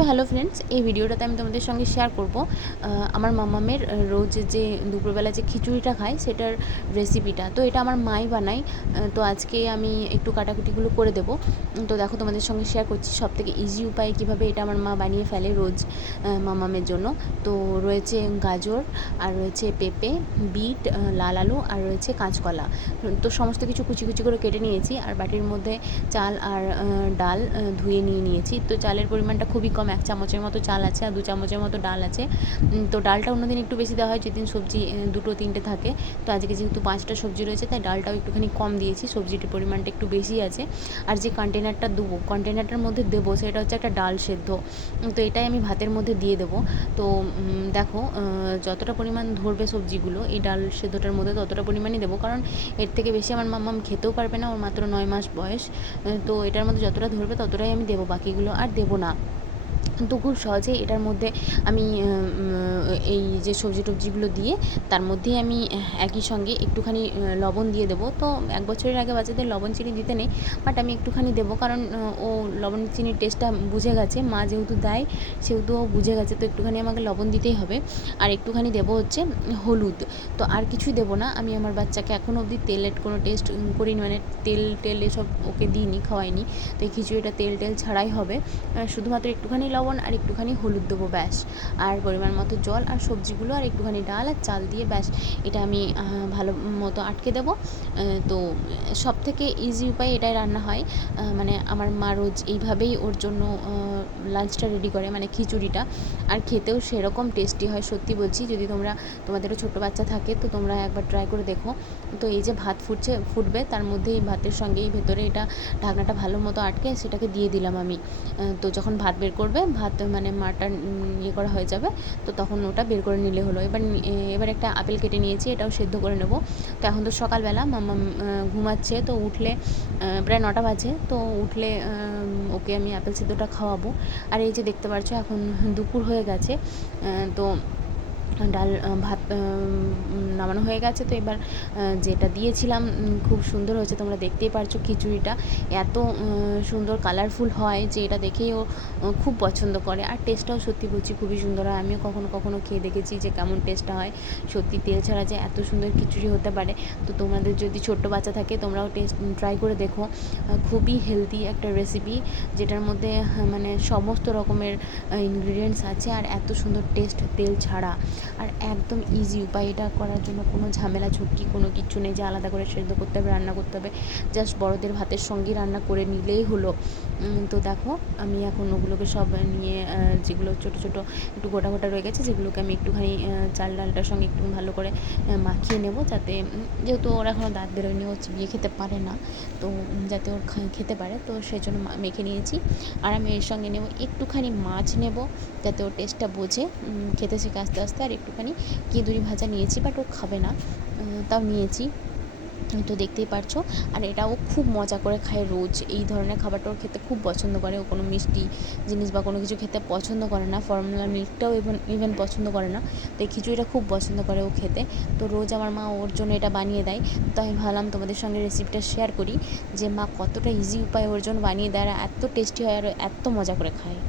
Hello friends, এই ভিডিওটাতে আমি তোমাদের সঙ্গে শেয়ার করব আমার মামামের রোজ যে দুপুরবেলা যে খিচুড়িটা খায় সেটার রেসিপিটা। তো এটা আমার মাই বানায়। তো আজকে আমি একটু কাটাকুটিগুলো করে দেবো। তো দেখো, তোমাদের সঙ্গে শেয়ার করছি সবথেকে ইজি উপায়ে কীভাবে এটা আমার মা বানিয়ে ফেলে রোজ মামামের জন্য। তো রয়েছে গাজর, আর রয়েছে পেঁপে, বিট, লাল আলু, আর রয়েছে কাঁচকলা। তো সমস্ত কিছু কুচি কুচি করে কেটে নিয়েছি, আর বাটির মধ্যে চাল আর ডাল ধুয়ে নিয়েছি। তো চালের পরিমাণটা খুবই কম, 1 চামচের মতো চাল আছে আর 2 চামচের মতো ডাল আছে। তো ডালটা অন্যদিন একটু বেশি দেওয়া হয় যেদিন সবজি 2-3টে থাকে। তো আজকে যেহেতু 5টা সবজি রয়েছে তাই ডালটাও একটুখানি কম দিয়েছি, সবজিটির পরিমাণটা একটু বেশি আছে। আর যে কন্টেনারটার মধ্যে দেবো সেটা হচ্ছে একটা ডাল সেদ্ধ। তো এটাই আমি ভাতের মধ্যে দিয়ে দেবো। তো দেখো, যতটা পরিমাণ ধরবে সবজিগুলো এই ডাল সেদ্ধটার মধ্যে ততটা পরিমাণই দেবো, কারণ এর থেকে বেশি আমার মাম্মাম খেতেও পারবে না, ওর মাত্র 9 মাস বয়স। তো এটার মধ্যে যতটা ধরবে ততটাই আমি দেবো, বাকিগুলো আর দেবো না। তো খুব সহজেই এটার মধ্যে আমি এই যে সবজি টবজিগুলো দিয়ে তার মধ্যেই আমি একই সঙ্গে একটুখানি লবণ দিয়ে দেবো। তো 1 বছরের আগে বাচ্চাদের লবণ চিনি দিতে নেই, বাট আমি একটুখানি দেবো, কারণ ও লবণ চিনির টেস্টটা বুঝে গেছে, মা যেহেতু দেয় সেহেতু ও বুঝে গেছে। তো একটুখানি আমাকে লবণ দিতেই হবে। আর একটুখানি দেবো হচ্ছে হলুদ। তো আর কিছুই দেবো না। আমি আমার বাচ্চাকে এখনও অবধি তেলের কোনো টেস্ট করিনি, মানে তেল এসব ওকে দিইনি, খাওয়াইনি। তো এই খিচুড়িটা তেল ছাড়াই হবে, শুধুমাত্র একটুখানি লবণ আর একটুখানি হলুদ দেবো, ব্যাস। আর পরিমাণ মতো জল আর সবজিগুলো আর একটুখানি ডাল আর চাল দিয়ে ব্যাস এটা আমি ভালো মতো আটকে দেবো। তো সবথেকে ইজি উপায় এটাই রান্না হয়। মানে আমার মা রোজ এইভাবেই ওর জন্য লাঞ্চটা রেডি করে, মানে খিচুড়িটা। আর খেতেও সেরকম টেস্টি হয়, সত্যি বলছি। যদি তোমাদেরও ছোটো বাচ্চা থাকে তো তোমরা একবার ট্রাই করে দেখো। তো এই যে ভাত ফুটবে তার মধ্যেই ভাতের সঙ্গেই ভেতরে এটা ঢাকনাটা ভালো মতো আটকে সেটাকে দিয়ে দিলাম আমি। তো যখন ভাত বের করবে, ভাত মানে মাটা ইয়ে করা হয়ে যাবে, তো তখন ওটা বের করে নিলে হলো। এবার একটা আপেল কেটে নিয়েছি, এটাও সেদ্ধ করে নেব। তো এখন তো সকালবেলা মাম্মাম ঘুমাচ্ছে, তো উঠলে প্রায় 9টা বাজে, তো উঠলে ওকে আমি আপেল সেদ্ধটা খাওয়াবো। আর এই যে দেখতে পাচ্ছ এখন দুপুর হয়ে গেছে। তো ডাল ভাত নামানো হয়ে গেছে। তো এবার যেটা দিয়েছিলাম খুব সুন্দর হয়েছে, তোমরা দেখতেই পারছো। খিচুড়িটা এত সুন্দর কালারফুল হয় যে এটা দেখেই ও খুব পছন্দ করে। আর টেস্টটাও সত্যি বলছি খুবই সুন্দর হয়। আমিও কখনো খেয়ে দেখেছি যে কেমন টেস্টটা হয়। সত্যি তেল ছাড়া যে এত সুন্দর খিচুড়ি হতে পারে। তো তোমাদের যদি ছোট্ট বাচ্চা থাকে তোমরাও ট্রাই করে দেখো। খুবই হেলদি একটা রেসিপি, যেটার মধ্যে মানে সমস্ত রকমের ইনগ্রিডিয়েন্টস আছে, আর এত সুন্দর টেস্ট তেল ছাড়া। আর একদম ইজি উপায় এটা করার জন্য, কোনো ঝামেলা ঝুটকি কোনো কিচ্ছু নেই যে আলাদা করে সেদ্ধ করতে হবে, রান্না করতে হবে। জাস্ট বড়দের ভাতের সঙ্গেই রান্না করে নিলেই হলো। তো দেখো, আমি এখন ওগুলোকে সব নিয়ে, যেগুলো ছোটো একটু গোটা রয়ে গেছে, যেগুলোকে আমি একটুখানি চাল ডালটার সঙ্গে একটু ভালো করে মাখিয়ে নেব, যাতে যেহেতু ওর এখনও দাঁত বেরোয়নি, ও চিবিয়ে খেতে পারে না, তো যাতে ওর খেতে পারে, তো সেই জন্য মেখে নিয়েছি। আর আমি এর সঙ্গে নেব একটুখানি মাছ নেব, যাতে ওর টেস্টটা বোঝে, খেতে শেখে আস্তে আস্তে। আর একটুখানি কেঁদুরি ভাজা নিয়েছি, বাট ও খাবে না, তাও নিয়েছি। তো দেখতেই পারছো। আর এটাও খুব মজা করে খায় রোজ, এই ধরনের খাবারটা ওর খেতে খুব পছন্দ করে। ও কোনো মিষ্টি জিনিস বা কোনো কিছু খেতে পছন্দ করে না, ফর্মুলা মিল্কটাও ইভেন পছন্দ করে না। তো এই খিচুড়িটা খুব পছন্দ করে ও খেতে। তো রোজ আমার মা ওর জন্য এটা বানিয়ে দেয়। তো আমি ভাবলাম তোমাদের সঙ্গে রেসিপিটা শেয়ার করি, যে মা কতটা ইজি উপায়ে ওর জন্য বানিয়ে দেয়, আর এত টেস্টি হয় আর এত মজা করে খায়।